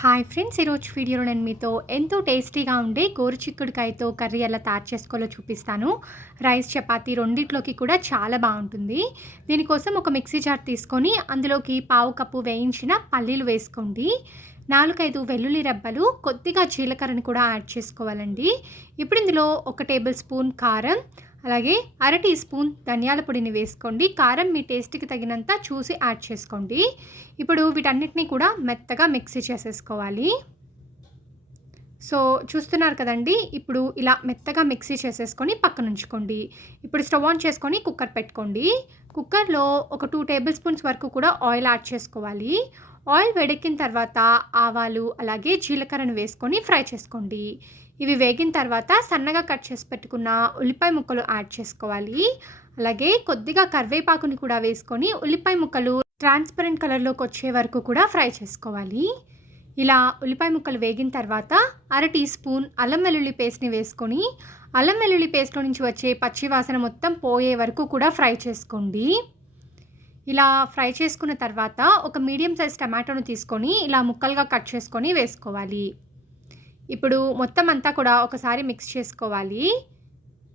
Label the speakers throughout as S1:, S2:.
S1: Hi friends ఈరోజు వీడియోలో నేను మీతో ఎంతో టేస్టీగా ఉండే గోరుచిక్కుడుకాయతో కర్రీ ఎలా తయారు చేసుకోవాలో చూపిస్తాను. రైస్ చపాతీ రెండిట్లోకి కూడా చాలా బాగుంటుంది. దీనికోసం ఒక మిక్సీ జార్ తీసుకొని అందులోకి పావు కప్పు వేయించిన పల్లీలు వేసుకోండి. నాలుగైదు వెల్లుల్లి రెబ్బలు కొద్దిగా జీలకర్రని కూడా యాడ్ చేసుకోవాలండి. ఇప్పుడు ఇందులో ఒక టేబుల్ స్పూన్ కారం అలాగే అర టీ స్పూన్ ధనియాల పొడిని వేసుకోండి. కారం మీ టేస్ట్కి తగినంత చూసి యాడ్ చేసుకోండి. ఇప్పుడు వీటన్నిటిని కూడా మెత్తగా మిక్సీ చేసేసుకోవాలి. సో చూస్తున్నారు కదండి? ఇప్పుడు ఇలా మెత్తగా మిక్సీ చేసేసుకొని పక్కన ఉంచుకోండి. ఇప్పుడు స్టవ్ ఆన్ చేసుకొని కుక్కర్ పెట్టుకోండి. కుక్కర్లో ఒక టూ టేబుల్ స్పూన్స్ వరకు కూడా ఆయిల్ యాడ్ చేసుకోవాలి. ఆయిల్ వేడెక్కిన తర్వాత ఆవాలు అలాగే జీలకర్రను వేసుకొని ఫ్రై చేసుకోండి. ఇవి వేగిన తర్వాత సన్నగా కట్ చేసి పెట్టుకున్న ఉల్లిపాయ ముక్కలు యాడ్ చేసుకోవాలి. అలాగే కొద్దిగా కరివేపాకుని కూడా వేసుకొని ఉల్లిపాయ ముక్కలు ట్రాన్స్పరెంట్ కలర్లోకి వచ్చే వరకు కూడా ఫ్రై చేసుకోవాలి. ఇలా ఉల్లిపాయ ముక్కలు వేగిన తర్వాత అర టీ స్పూన్ అల్లం వెల్లుల్లి పేస్ట్ని వేసుకొని అల్లం వెల్లుల్లి పేస్ట్లో నుంచి వచ్చే పచ్చి వాసన మొత్తం పోయే వరకు కూడా ఫ్రై చేసుకోండి. ఇలా ఫ్రై చేసుకున్న తర్వాత ఒక మీడియం సైజ్ టమాటోను తీసుకొని ఇలా ముక్కలుగా కట్ చేసుకొని వేసుకోవాలి. ఇప్పుడు మొత్తం అంతా కూడా ఒకసారి మిక్స్ చేసుకోవాలి.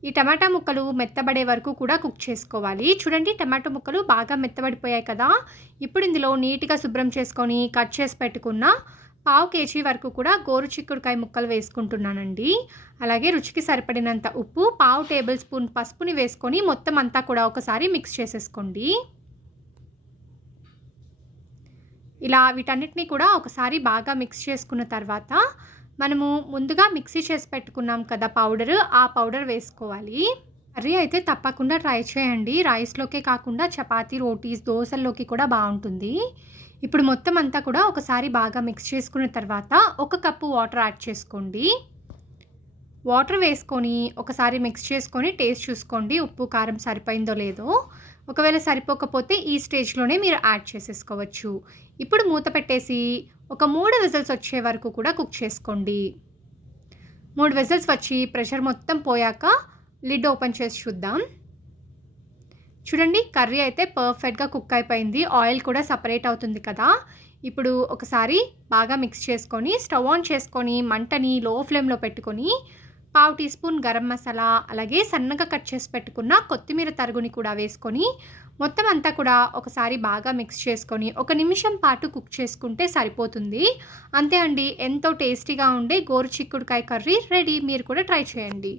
S1: ఈ టమాటా ముక్కలు మెత్తబడే వరకు కూడా కుక్ చేసుకోవాలి. చూడండి టమాటో ముక్కలు బాగా మెత్తబడిపోయాయి కదా. ఇప్పుడు ఇందులో నీట్గా శుభ్రం చేసుకొని కట్ చేసి పెట్టుకున్న పావు కేజీ వరకు కూడా గోరు చిక్కుడుకాయ ముక్కలు వేసుకుంటున్నానండి. అలాగే రుచికి సరిపడినంత ఉప్పు పావు టేబుల్ స్పూన్ పసుపుని వేసుకొని మొత్తం అంతా కూడా ఒకసారి మిక్స్ చేసేసుకోండి. ఇలా వీటన్నిటిని కూడా ఒకసారి బాగా మిక్స్ చేసుకున్న తర్వాత మనము ముందుగా మిక్సీ చేసి పెట్టుకున్నాం కదా పౌడర్ ఆ పౌడర్ వేసుకోవాలి. కర్రీ అయితే తప్పకుండా ట్రై చేయండి. రైస్లోకే కాకుండా చపాతీ రోటీస్ దోశల్లోకి కూడా బాగుంటుంది. ఇప్పుడు మొత్తం అంతా కూడా ఒకసారి బాగా మిక్స్ చేసుకున్న తర్వాత ఒక కప్పు వాటర్ యాడ్ చేసుకోండి. వాటర్ వేసుకొని ఒకసారి మిక్స్ చేసుకొని టేస్ట్ చూసుకోండి. ఉప్పు కారం సరిపోయిందో లేదో. ఒకవేళ సరిపోకపోతే ఈ స్టేజ్లోనే మీరు యాడ్ చేసేసుకోవచ్చు. ఇప్పుడు మూత పెట్టేసి ఒక మూడు విజిల్స్ వచ్చే వరకు కూడా కుక్ చేసుకోండి. మూడు విజిల్స్ వచ్చి ప్రెషర్ మొత్తం పోయాక లిడ్ ఓపెన్ చేసి చూద్దాం. చూడండి కర్రీ అయితే పర్ఫెక్ట్గా కుక్ అయిపోయింది. ఆయిల్ కూడా సపరేట్ అవుతుంది కదా. ఇప్పుడు ఒకసారి బాగా మిక్స్ చేసుకొని స్టవ్ ఆన్ చేసుకొని మంటని లో ఫ్లేమ్లో పెట్టుకొని పావు టీ స్పూన్ గరం మసాలా అలాగే సన్నగా కట్ చేసి పెట్టుకున్న కొత్తిమీర తరుగుని కూడా వేసుకొని మొత్తం అంతా కూడా ఒకసారి బాగా మిక్స్ చేసుకొని ఒక నిమిషం పాటు కుక్ చేసుకుంటే సరిపోతుంది. అంతే అండి ఎంతో టేస్టీగా ఉండే గోరు చిక్కుడుకాయ కర్రీ రెడీ. మీరు కూడా ట్రై చేయండి.